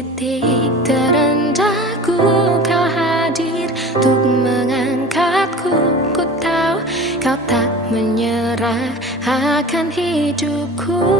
titik terendahku, kau hadir untuk mengangkatku. Ku tahu kau tak menyerah akan hidupku.